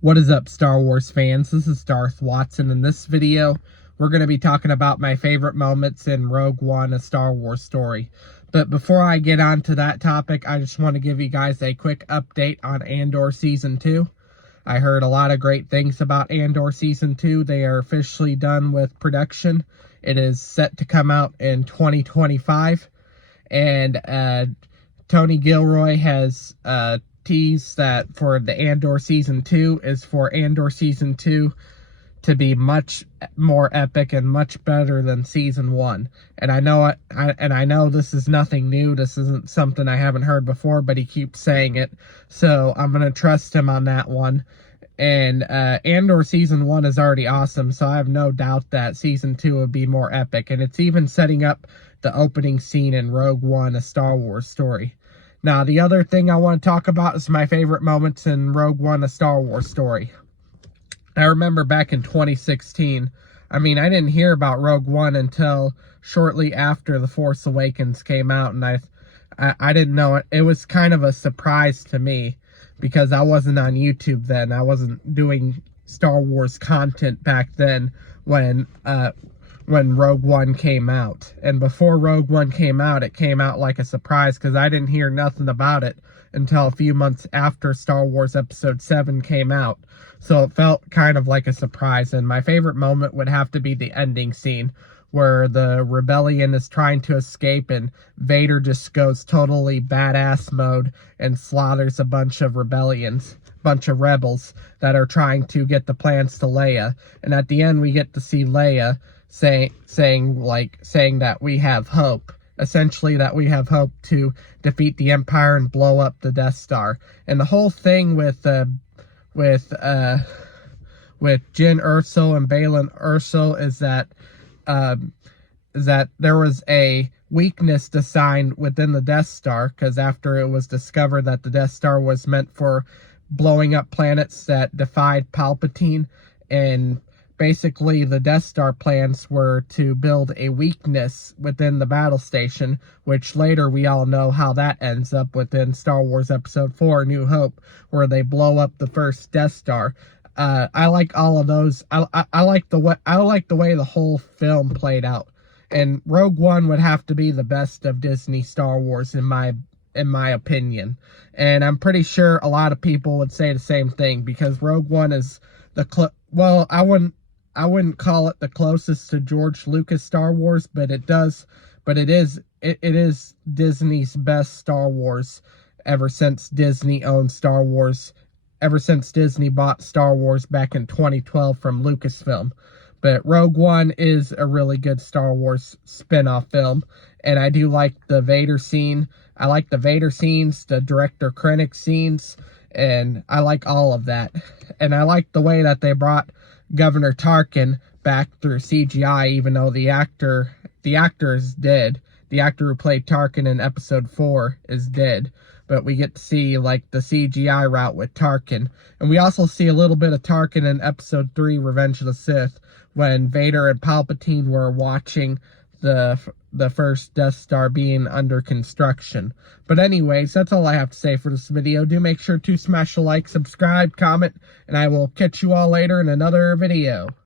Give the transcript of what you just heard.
What is up, Star Wars fans? This is Darth Watson. In this video, we're going to be talking about my favorite moments in Rogue One, a Star Wars story. But before I get on to that topic, I just want to give you guys a quick update on Andor Season 2. I heard a lot of great things about Andor Season 2. They are officially done with production. It is set to come out in 2025. And Tony Gilroy has teased that for the Andor Season 2 is for Andor Season 2 to be much more epic and much better than Season 1. And I know this is nothing new. This isn't something I haven't heard before, but he keeps saying it. So I'm going to trust him on that one. And Andor Season 1 is already awesome, so I have no doubt that Season 2 will be more epic. And it's even setting up the opening scene in Rogue One, a Star Wars story. Now, the other thing I want to talk about is my favorite moments in Rogue One, a Star Wars story. I remember back in 2016, I didn't hear about Rogue One until shortly after The Force Awakens came out, and I didn't know it. It was kind of a surprise to me because I wasn't on YouTube then. I wasn't doing Star Wars content back then when Rogue One came out. And before Rogue One came out, it came out like a surprise because I didn't hear nothing about it until a few months after Star Wars Episode 7 came out. So it felt kind of like a surprise. And my favorite moment would have to be the ending scene where the rebellion is trying to escape and Vader just goes totally badass mode and slaughters a bunch of rebels that are trying to get the plans to Leia. And at the end, we get to see Leia saying that we have hope. Essentially, that we have hope to defeat the Empire and blow up the Death Star. And the whole thing with Jyn Erso and Baylan Erso is that there was a weakness assigned within the Death Star, because after it was discovered that the Death Star was meant for blowing up planets that defied Palpatine, and basically the Death Star plans were to build a weakness within the battle station, which later we all know how that ends up within Star Wars Episode 4, New Hope, where they blow up the first Death Star. I like all of those. I like the way the whole film played out. And Rogue One would have to be the best of Disney Star Wars in my opinion. And I'm pretty sure a lot of people would say the same thing, because Rogue One is I wouldn't call it the closest to George Lucas Star Wars, but it is Disney's best Star Wars ever since Disney owned Star Wars, ever since Disney bought Star Wars back in 2012 from Lucasfilm. But Rogue One is a really good Star Wars spin-off film, and I do like the Vader scene. I like the Vader scenes, the Director Krennic scenes, and I like all of that. And I like the way that they brought Governor Tarkin back through CGI, even though the actor is dead. The actor who played Tarkin in Episode 4 is dead. But we get to see, the CGI route with Tarkin. And we also see a little bit of Tarkin in Episode 3, Revenge of the Sith, when Vader and Palpatine were watching the first Death Star being under construction. But anyways, that's all I have to say for this video. Do make sure to smash a like, subscribe, comment, and I will catch you all later in another video.